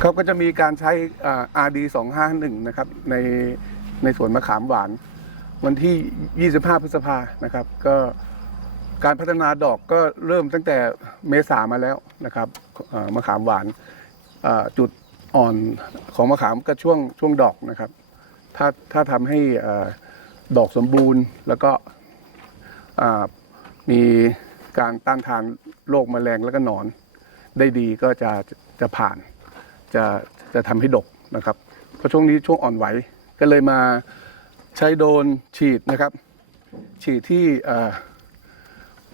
เขาก็จะมีการใช้อ่า RD 251นะครับในในสวนมะขามหวาน วันที่ 25 พฤษภานะครับ ก็การพัฒนาดอกก็เริ่มตั้งแต่เมษามาแล้วนะครับมะขามหวานจุดอ่อนของมะขามก็ช่วงช่วงดอกนะครับ ถ้าถ้าทำให้ดอกสมบูรณ์แล้วก็มีการต้านทานโรคแมลงแล้วก็หนอนได้ดีก็จะจะผ่าน จะจะทำให้ดกนะครับเพราะช่วงนี้ช่วงอ่อนไหวก็เลยมาใช้โดนฉีดนะครับ ฉีดที่เอ่อ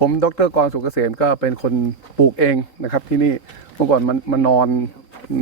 ผมดรกรสุกเกษมก็เป็นคนปลูกเองนะครับ ที่นี่เมื่อก่อนมันมานอน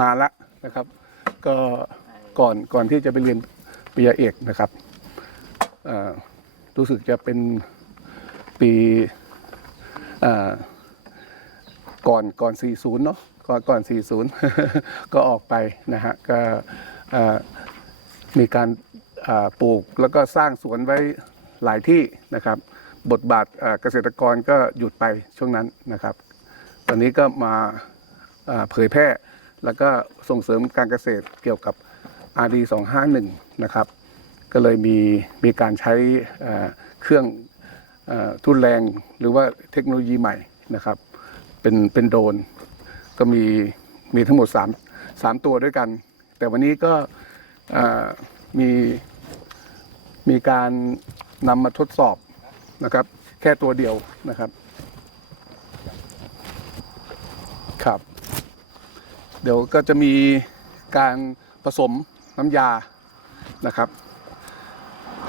นานละนะครับ ก็ก่อนก่อนที่จะไปเรียนปริญญาเอกนะครับรู้สึกจะเป็นปีก่อนก่อน 40 เนาะ ก่อนก่อน 40 ก็ออกไปนะฮะก็มีการปลูกแล้วก็สร้างสวนไว้หลายที่นะครับ บทบาทเกษตรกรก็หยุดไปช่วงนั้นนะครับ ตอนนี้ก็มาเผยแพร่แล้วก็ส่งเสริมการเกษตรเกี่ยวกับ RD 251นะครับ ก็เลยมีมีการใช้เครื่องอทุนแรงหรือว่าเทคโนโลยีใหม่นะครับ เป็นเป็นโดรน ก็มีมีทั้งหมด3 3ตัวด้วยกัน แต่วันนี้ก็มีมีการนำมาทดสอบนะครับ แค่ตัวเดียวนะครับครับ เดี๋ยวก็จะมีการผสมน้ำยานะครับ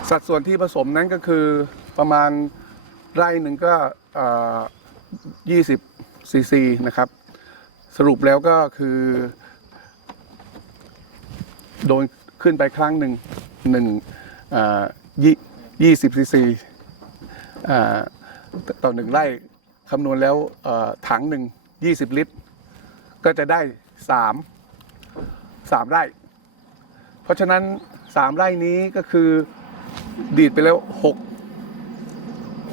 สัดส่วนที่ผสมนั้นก็คือประมาณไร่หนึ่งก็เอ่อ20ซีซีนะครับ สรุปแล้วก็คือ โดนขึ้นไปครั้งหนึ่งหนึ่งยี่ยี่สิบซีซีต่อหนึ่งไร่คำนวณแล้วถังหนึ่งยี่สิบลิตร ก็จะได้สามสามไร่ เพราะฉะนั้นสามไร่นี้ก็คือดีดไปแล้วหก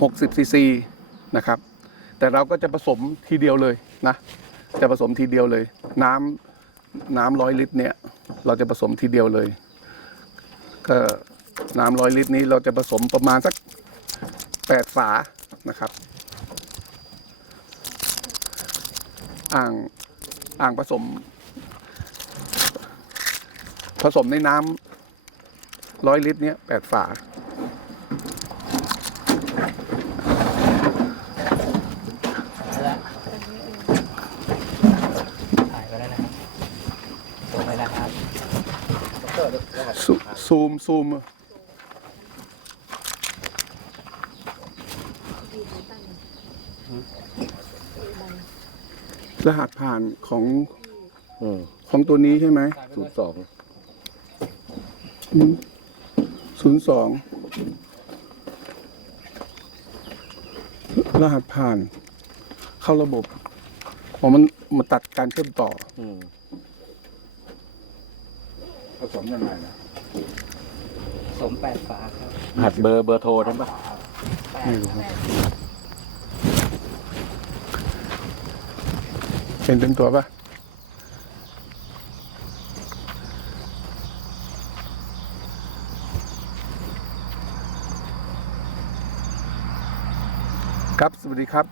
หกสิบซีซีนะครับ แต่เราก็จะผสมทีเดียวเลยนะ จะผสมทีเดียวเลย น้ำน้ำร้อยลิตรเนี่ย เราจะผสมทีเดียวเลย ก็น้ำร้อยลิตรนี้เราจะผสมประมาณสักแปดฝานะครับ อ่างอ่างผสม ผสมในน้ำร้อยลิตร เนี้ยแปดฝา ถ่ายไปแล้วนะครับส่งไปแล้วครับ ซูซูมซูมรหัสผ่านของอืมของตัวนี้ใช่ไหมศูนย์สองศูนย์สองรหัสผ่าน เข้าระบบพอมันมาตัดการเชื่อมต่อ อืมผสมยังไงนะ สมแปดฝาครับหัดเบอร์เบอร์โทรได้ปะไม่รู้ครับเป็นเป็นตัวปะครับ สวัสดีครับ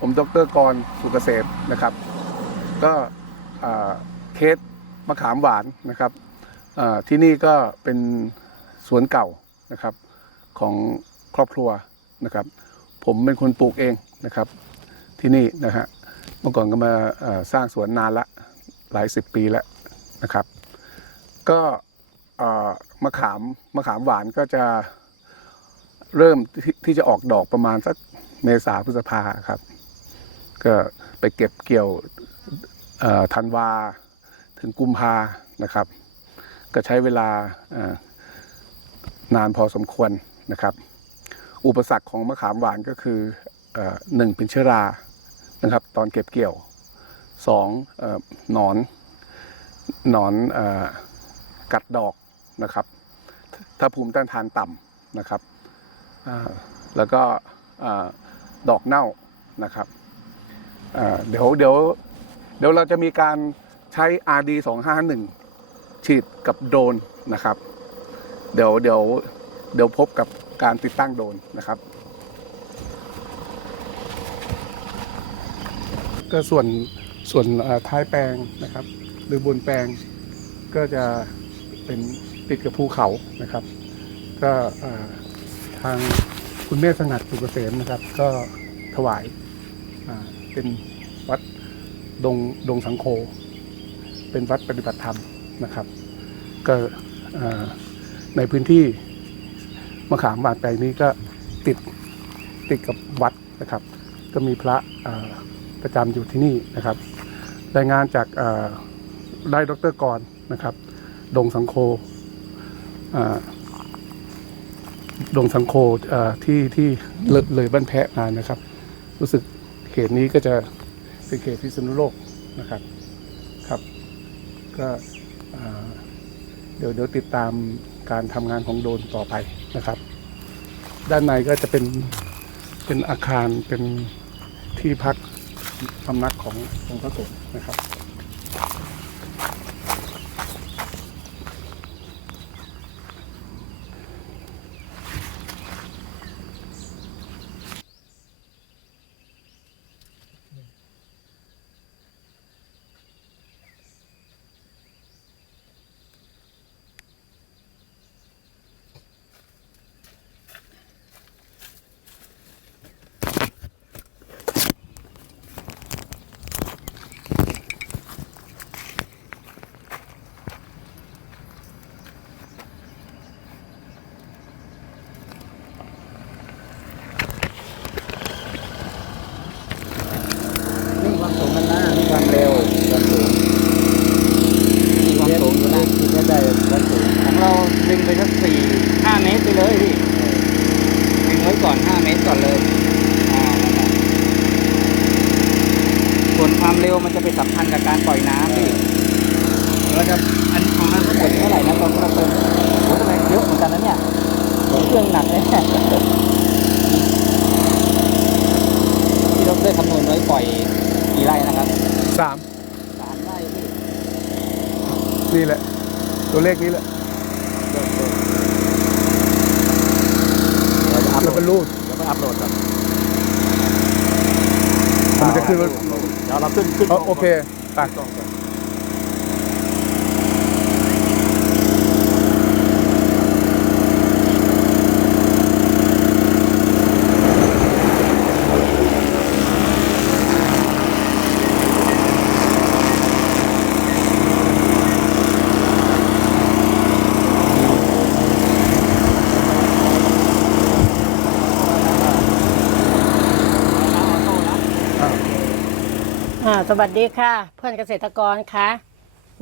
ผมดรกรสุกเกษมนะครับ ก็อ่าเคสมะขามหวานนะครับอ่า ที่นี่ก็เป็นสวนเก่านะครับของครอบครัวนะครับ ผมเป็นคนปลูกเองนะครับ ที่นี่นะฮะเมื่อก่อนก็มาสร้างสวนนานละหลายสิบปีแล้วนะครับ ก็มะขามมะขามหวานก็จะเริ่มที่ที่จะออกดอกประมาณสักเมษาพฤษภาครับ ก็ไปเก็บเกี่ยวธันวาถึงกุมภานะครับ ก็ใช้เวลานานพอสมควรนะครับ อุปสรรคของมะขามหวานก็คืออหนึ่งเป็นเชื้อรานะครับ ตอนเก็บเกี่ยวสองอหนอนหนอนอกัดดอกนะครับ ถ้าภูมิต้านทานต่ำนะครับแล้วก็ดอกเน่านะครับเดี๋ยวเดี๋ยวเดี๋ยวเราจะมีการใช้ RD 251 ฉีดกับโดรนนะครับ เดี๋ยวเดี๋ยวเดี๋ยวพบกับการติดตั้งโดรนนะครับ ก็ส่วนส่วนท้ายแปลงนะครับ หรือบนแปลงก็จะเป็นติดกับภูเขานะครับ ก็ทางคุณแม่สงัดสุกเกษมนะครับ ก็ถวายเป็นวัดดงดงสังโฆเป็นวัดปฏิบัติธรรม นะครับ ก็ในพื้นที่มะขามบาดแปลงนี้ก็ติดติดกับวัดนะครับ ก็มีพระประจำอยู่ที่นี่นะครับรายงานจากได้ดรกรนะครับ ดงสังโฆอ่าดงสังโฆเอ่อที่ที่เลยบ้านแพะมานะครับ รู้สึกเขตนี้ก็จะเป็นเขตพิษณุโลกนะครับครับ ก็ เดี๋ยวเดี๋ยวติดตามการทำงานของโดรนต่อไปนะครับ ด้านในก็จะเป็นเป็นอาคารเป็นที่พักสำนักขององค์พระสงฆ์นะครับ นี่ความสูงมันนะนี่ความเร็วความสูงนี่ความสูงอยู่นะที่จะได้ความสูง ของเราดึงไปสักสี่ห้าเมตรไปเลยพี่ดึงไว้ก่อนห้าเมตรก่อนเลยอ่านั่นแหละส่วนความเร็วมันจะไปสัมพันธ์กับการปล่อยน้ำพี่เราจะอันของนั้นทั้งหมดเท่าไหร่นะตอนที่เราเติมโอ้ทำไมเยอะเหมือนกันนะเนี่ยเครื่องหนักเลยเนี่ยที่เราได้คำนวณไว้ปล่อย กี่ไร่นะครับสามสามไร่พี่นี่แหละ ตัวเลขนี้แหละเราจะอัพโหลแล้วดก็รูดเดี๋ยวไปอัพโหลดก่อนมันจะขึ้นว่าเดี๋ยวเราขึ้นขึ้นอ๋อโอเคไปอ่า สวัสดีค่ะ เพื่อนเกษตรกรคะ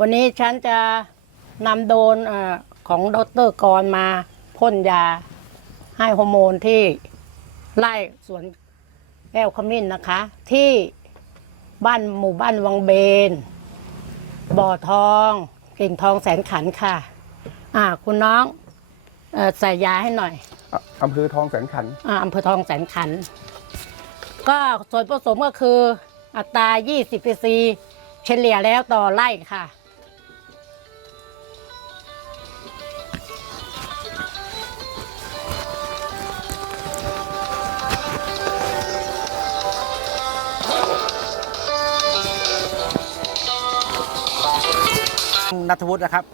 วันนี้ฉันจะนำโดรนอาของดรกรมาพ่นยาให้ฮอร์โมนที่ไล่สวนแก้วขมิ้นนะคะ ที่บ้านหมู่บ้านวังเบน บ่อทองกิ่งทองแสนขันค่ะ อ่าคุณน้องเออใส่ยาให้หน่อยอะอำเภอทองแสนขันธ์อ่าอำเภอทองแสนขันธ์ก็ส่วนผสมก็คือ อัตรา 20 cc เฉลี่ยแล้วต่อไร่ค่ะ นัทวุฒินะครับ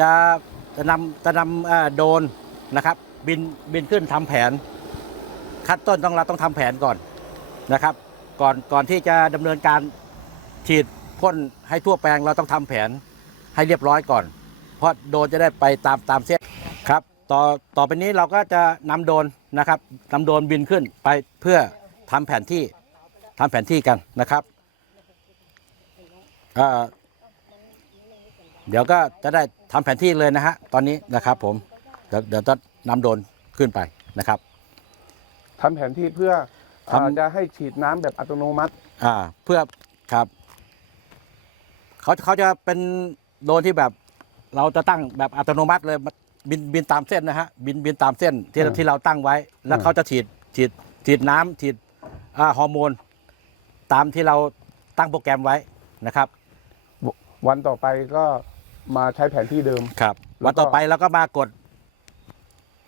จะจะนำจะนำเอ่อโดรนนะครับ บินบินขึ้นทำแผน ขั้นต้นต้องเราต้องทำแผนก่อนนะครับ ก่อนก่อนที่จะดำเนินการฉีดพ่นให้ทั่วแปลงเราต้องทำแผนให้เรียบร้อยก่อน เพราะโดนจะได้ไปตามตามเส้นครับต่อต่อไปนี้เราก็จะนำโดนนะครับนำโดนบินขึ้นไปเพื่อทำแผนที่ทำแผนที่กันนะครับเเดี๋ยวก็จะได้ทำแผนที่เลยนะฮะตอนนี้นะครับผมเดี๋ยวเดี๋ยวจะนำโดนขึ้นไปนะครับทำแผนที่เพื่อ ทำอาจะให้ฉีดน้ำแบบอัตโนมัติ อ่า เพื่อครับเขาเขาจะเป็นโดรนที่แบบเราจะตั้งแบบอัตโนมัติเลยบินบินตามเส้นนะฮะบินบินตามเส้นที่อ่าที่เราตั้งไว้ แล้วอ่า เขาจะฉีดฉีดฉีดน้ำฉีดอ่าฮอร์โมน ตามที่เราตั้งโปรแกรมไว้นะครับ วันต่อไปก็มาใช้แผนที่เดิม ครับแล้วันวก็ต่อไปเราก็มากด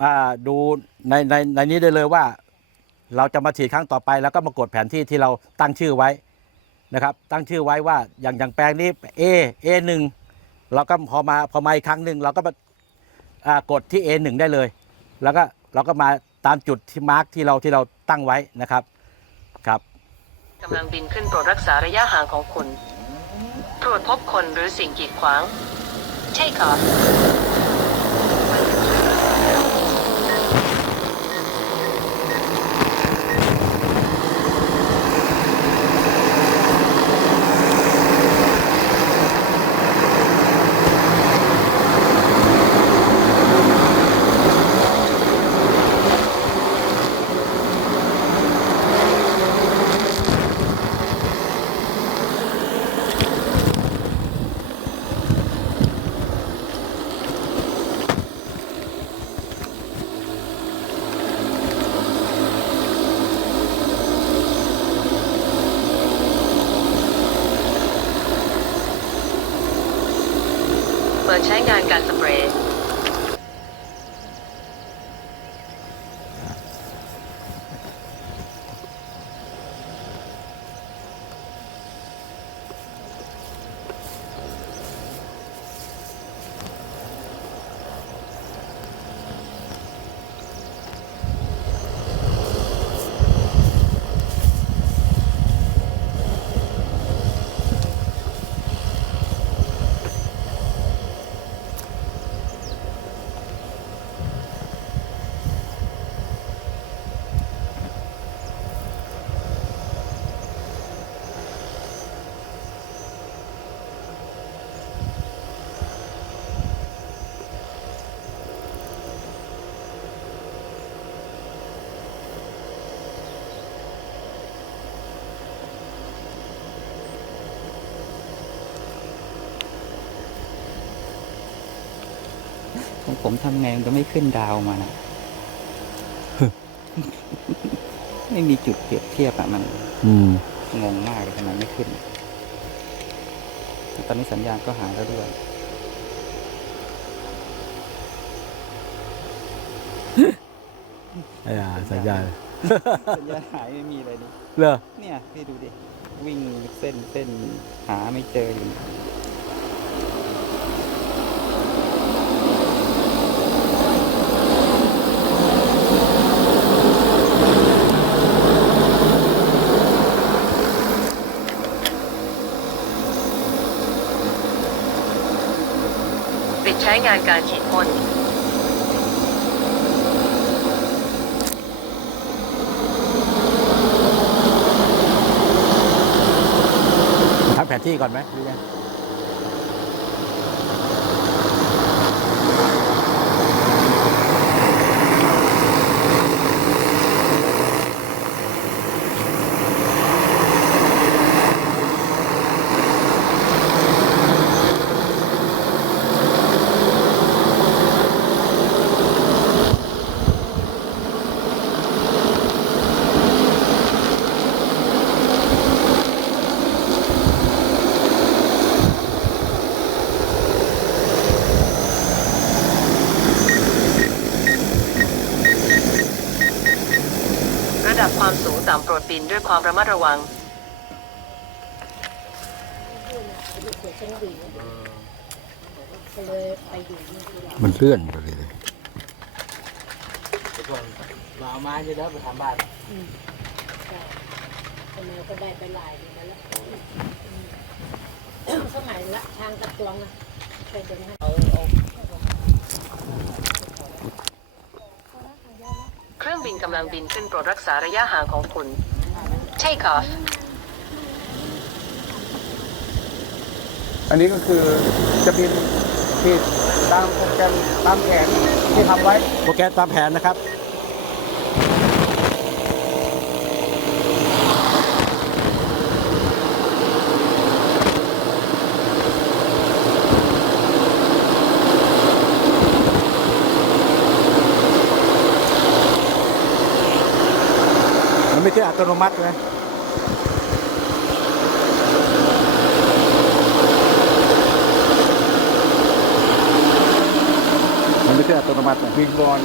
อ่าดูในในในนี้ได้เลยว่า เราจะมาฉีดครั้งต่อไปแล้วก็มากดแผนที่ที่เราตั้งชื่อไว้นะครับตั้งชื่อไว้ว่าอย่างอย่างแปลงนี้ A A หนึ่งเราก็พอมาพอมาอีกครั้งหนึ่งเราก็มากดที่ A หนึ่งได้เลย แล้วก็เราก็มาตามจุดที่มาร์กที่เราที่เราตั้งไว้นะครับครับกำลังบินขึ้นโปรดรักษาระยะห่างของคุณ ตรวจพบคนหรือสิ่งกีดขวาง Take off ใช้งานการ ผมทำไงมันก็ไม่ขึ้นดาวมานะไม่มีจุดเปรียบเทียบอะมันอืมงงมากเลยขนาดไม่ขึ้น ตอนนี้สัญญาณก็หายแล้วด้วยอ่าสัญญาณสัญญาณหายไม่มีเลยนี่เลอเนี่ยพี่ดูดิ วิ่งเส้นเส้นหาไม่เจออยู่ ปิดใช้งานการฉีดพ่นทำแผนที่ก่อนไหมหรือไง ระดับความสูงต่ำโปรด บินด้วยความระมัดระวัง มันเลื่อนไปเลยเราเอาไม้เยอะๆไปทำบ้านทำไมก็ได้ไปหลายเดือนแล้วสมัยละทางกระตวงอะไปเดินให้เครื่องบินกำลังบินขึ้นโปรดรักษาระยะห่างของคุณ Take off อันนี้ก็คือจะบินผิดตามโปรแกรมตามแผนที่ทำไว้ โปรแกรมตามแผนนะครับ มันไม่ใช่อัตโนมัติไงมันไม่ใช่อัตโนมัติบินงบอล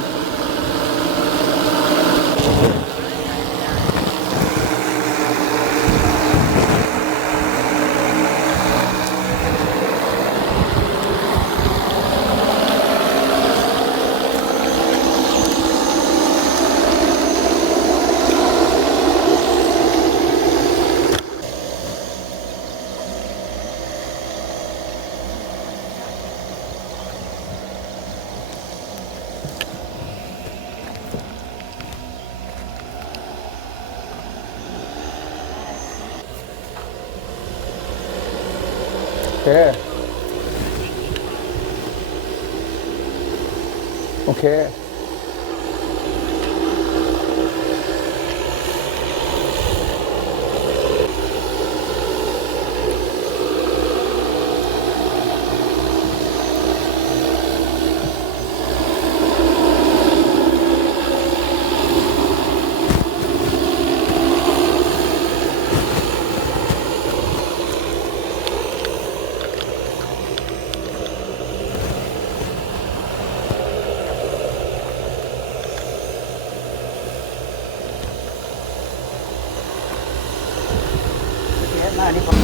เคโอเค หน้านี่ผม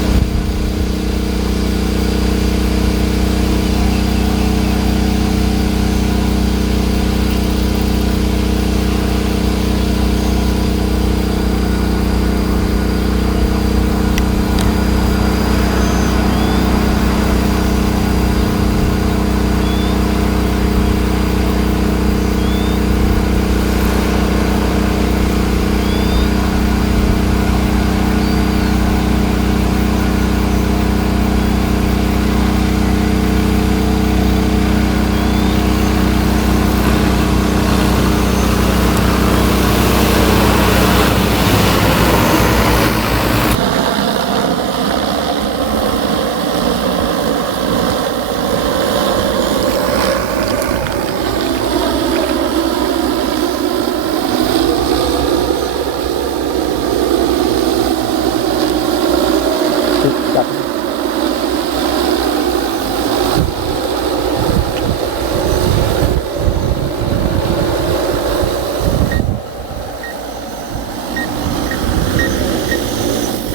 จับ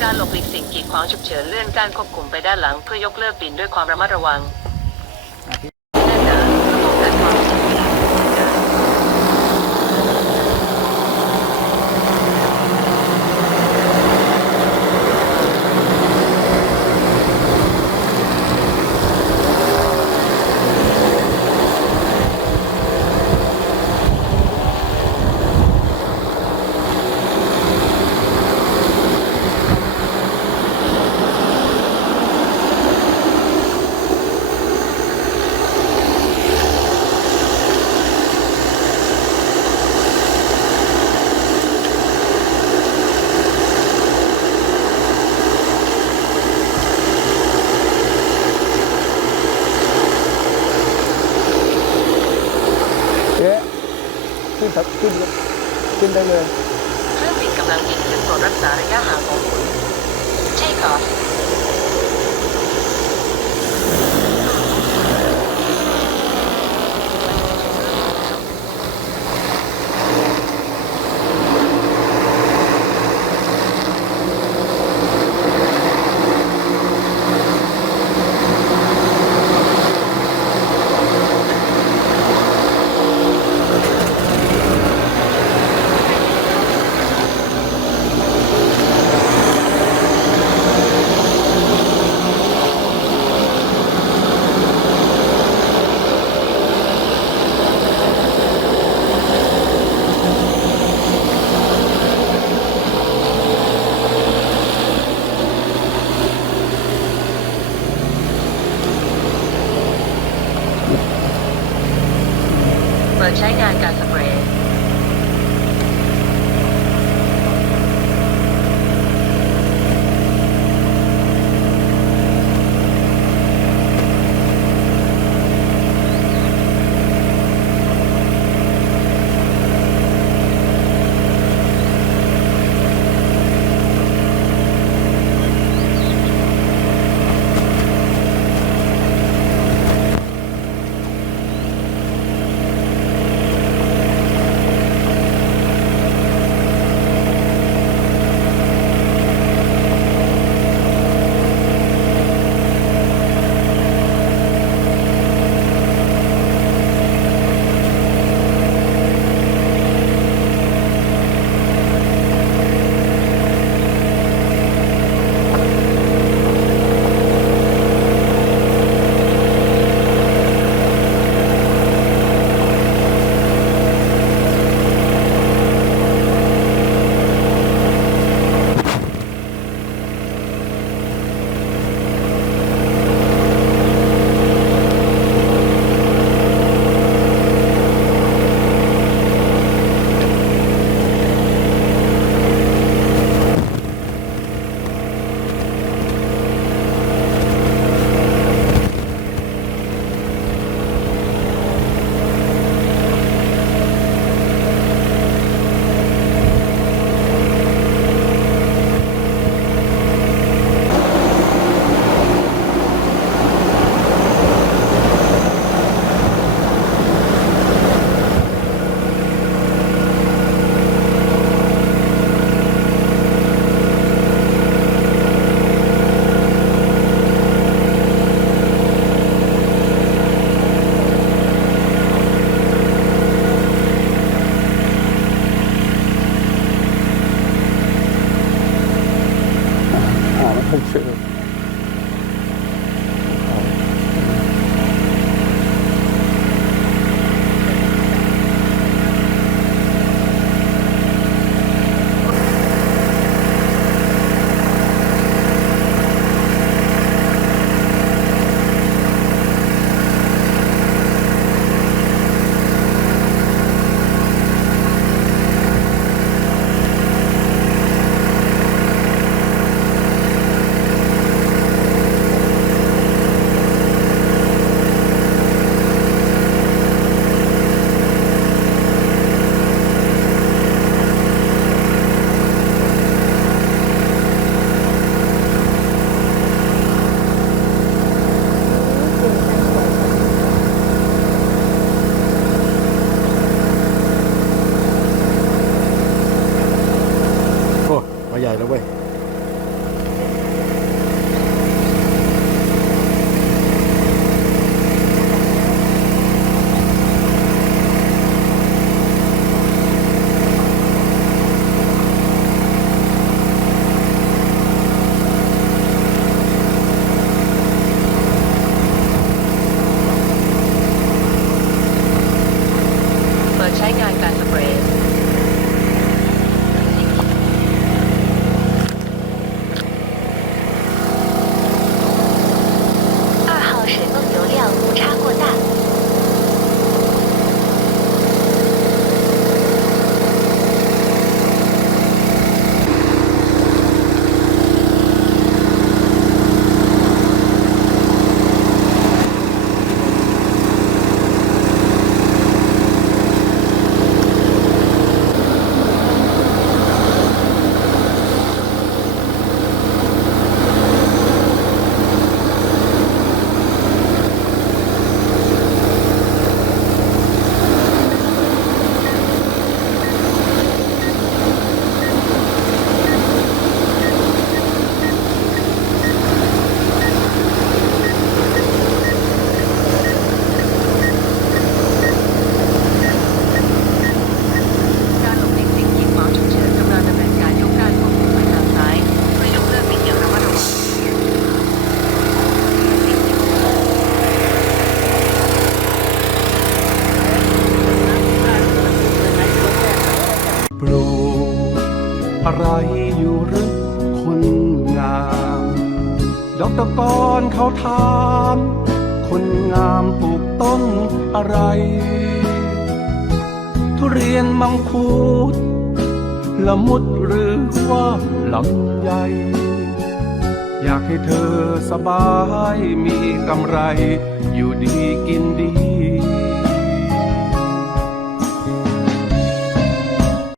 การหลบหลีกสิ่งกีดขวางฉุกเฉินเลื่อนการควบคุมไป ด้านหลังเพื่อยกเลิกบินด้วยความระมัดระวังแน่นหนาป้องกันความเสี่ยงได้ เอ๊ะขึ้นครับขึ้นเลยขึ้นได้เลย เครื่องบินกำลังบินขึ้นโปร ดรักษาระยะห่างของคุณ Take off ใช้งานกา กำไรอยู่ดีกินดี